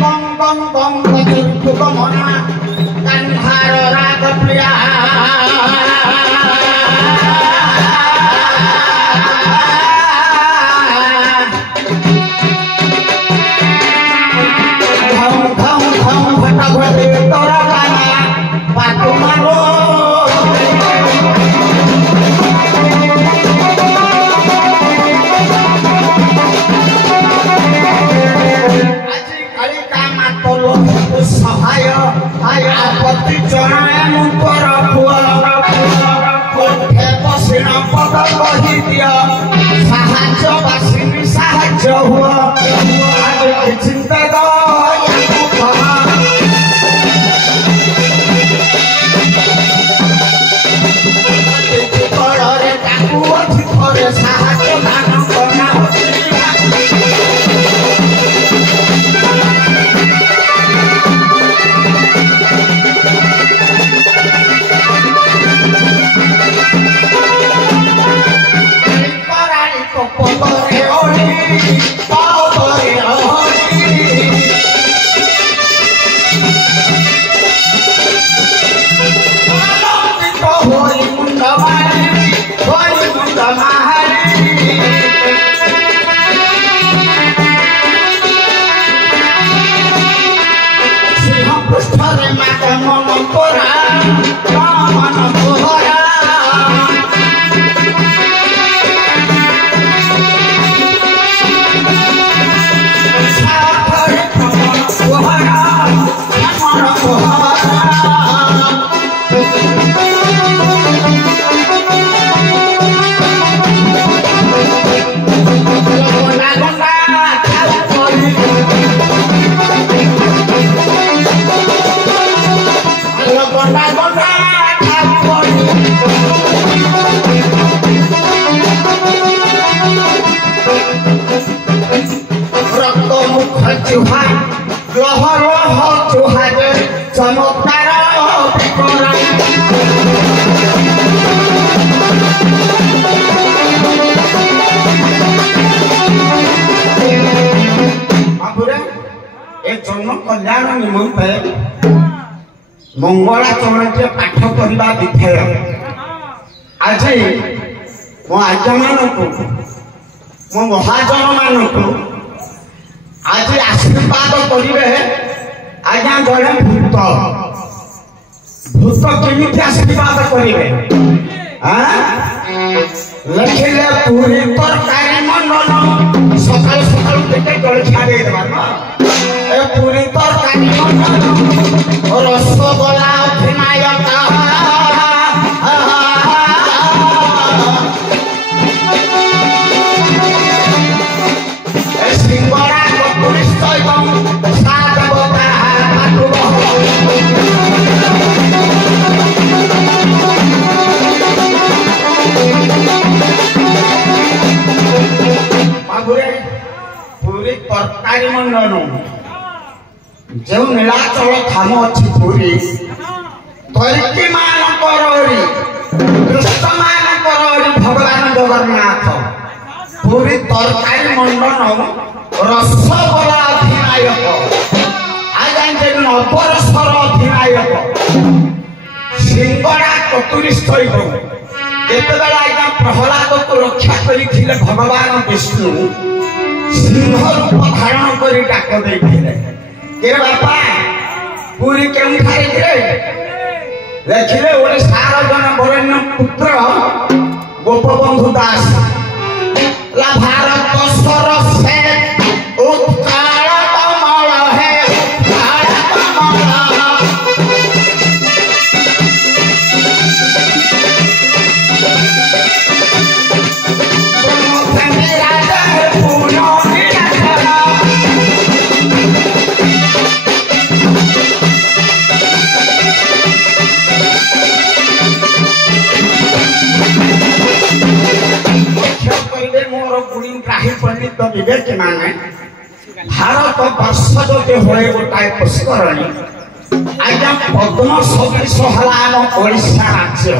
Bong bong bong bong bong bong bong bong bong bong bong bong bong कही दिया साहाଯ୍य बासिनी साहाଯ୍य हुआ आज चिंता दो साहाଯ୍य दान करना चमत्कार जन्म कल्याण निमंते मंगलाचरण के पाठ करवा विधेय आज मो आज्ञा मानक मो महाजन मानक आज आशीर्वाद करेंगे आज्ञा जड़े भूत भूत केमी आशीर्वाद करेंगे लिखिले पूरी तरकारी मंडल सकाल सकाल पेटे जलखिया देवा पूरी तरकारी मंडल रसगोला विनायक सिंगड़ा कटुरिष्ट पूरी तरकारी मंडल जो नीलाचल धाम अच्छी पूरी तैकी मानी दुष्ट मानी भगवान जगन्नाथ पूरी तरकारी मंडल रसगोला अधिनायक आज नवरसर अधिनायक सिंगड़ा कटुरिष्ट जितेबाला आज्ञा प्रहलाद को रक्षा करते भगवान विष्णु सिंह रूप धारण कर डाक दे बापा पूरी क्यों देखिले ओडार जन बरेण्य पुत्र गोपबंधु दास भारत स्वर से उत्काल कमल है पंडित विवेक माने भारत वर्ष जो हुए गोटाए पुष्करणी आज्ञा पद्म सदृश है ओडिशा राज्य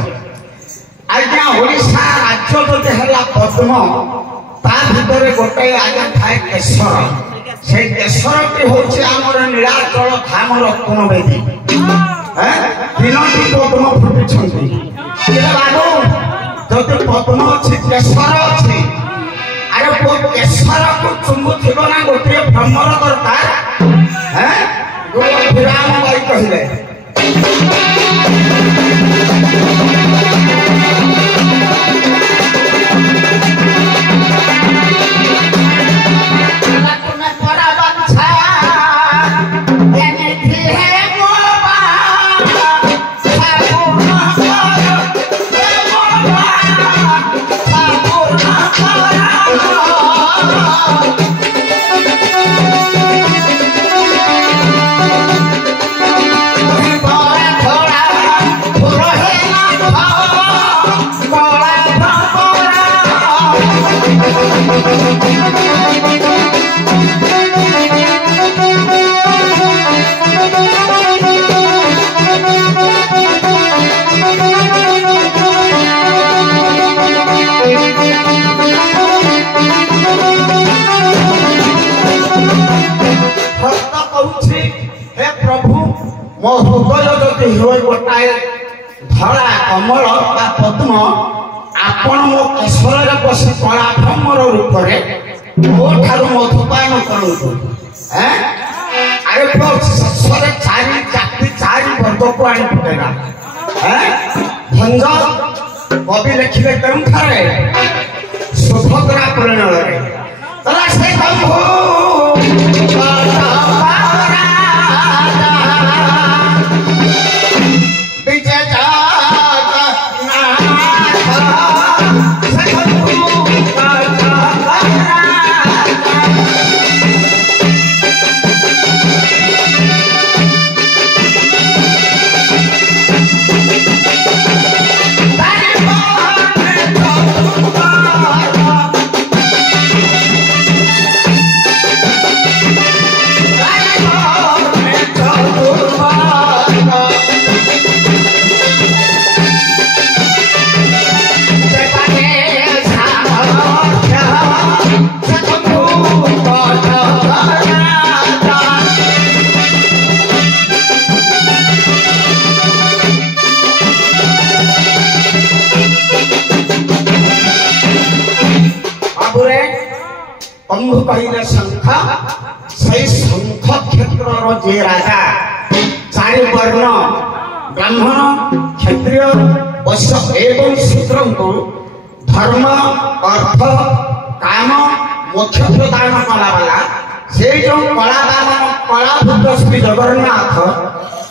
आज्ञा ओडिशा राज्य जो है पद्म ता भीतर गोटे आज्ञा थाए केशर से केशर टी हूँ आमर नीलाचल धाम रत्न बेदी तीनोटी पद्म फुटी बाबू जदि पद्म अच्छी केशर अच्छी अरे वो केशर को चुंबु थी ना गोटे भ्रमर दरकार विराम भाई कहले मो हृदय जदि हुए गोटाए धरा कमल बा पद्म आपण मो केशर बसी कला भ्रमर रूप मो ठारू मधुपान करतु अरे शेषे चारि जाति चारि वर्ग को आनी पकेगा भंज कवि लिखिले केउठारे सुभद्रा परिणय से कंभु कहले शंख से शंख क्षेत्र जे राजा चारि वर्ण ब्राह्मण क्षत्रिय वैश्य एवं शूद्र को धर्म अर्थ काम मोक्ष प्रदान कला से जो कलादान कलाभूत श्री जगन्नाथ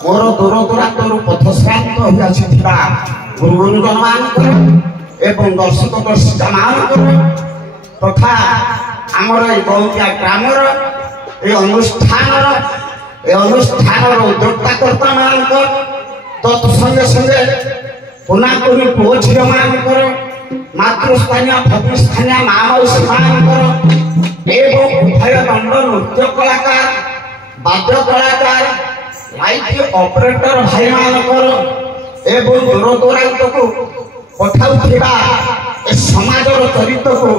मोर दूर दूरांतर पथश्रांत हो आसीथिबा गुरुजन मानकर एवं दर्शक दर्शिका मानकर तथा आमर गौरिया ग्रामर ये अनुष्ठान उद्योक्ता कर्ता मान तत्संगे संगे पुनाकुनी पुओ झील मान मातृस्थानीय भूमिस्थानीय माँ मौसी मान एवं उभय दंड नृत्य कलाकार वाद्य कलाकार लाइट ऑपरेटर भाई मान एवं दूर दूरांत को पठाउथिबा समाजर चरित्र को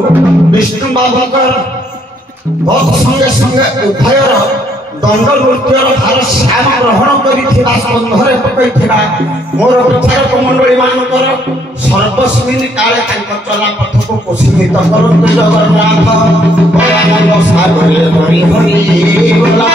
विष्णु बाबूकर संगे संगे उभयर दंड नृत्यर भारसाम ग्रहण कर स्कंधरे पकई मोर विचारक मंडली मानकर सर्वस्मिन काले चला पथ को कुशीत करते जगन्नाथ सागरे हरि हरि बोला।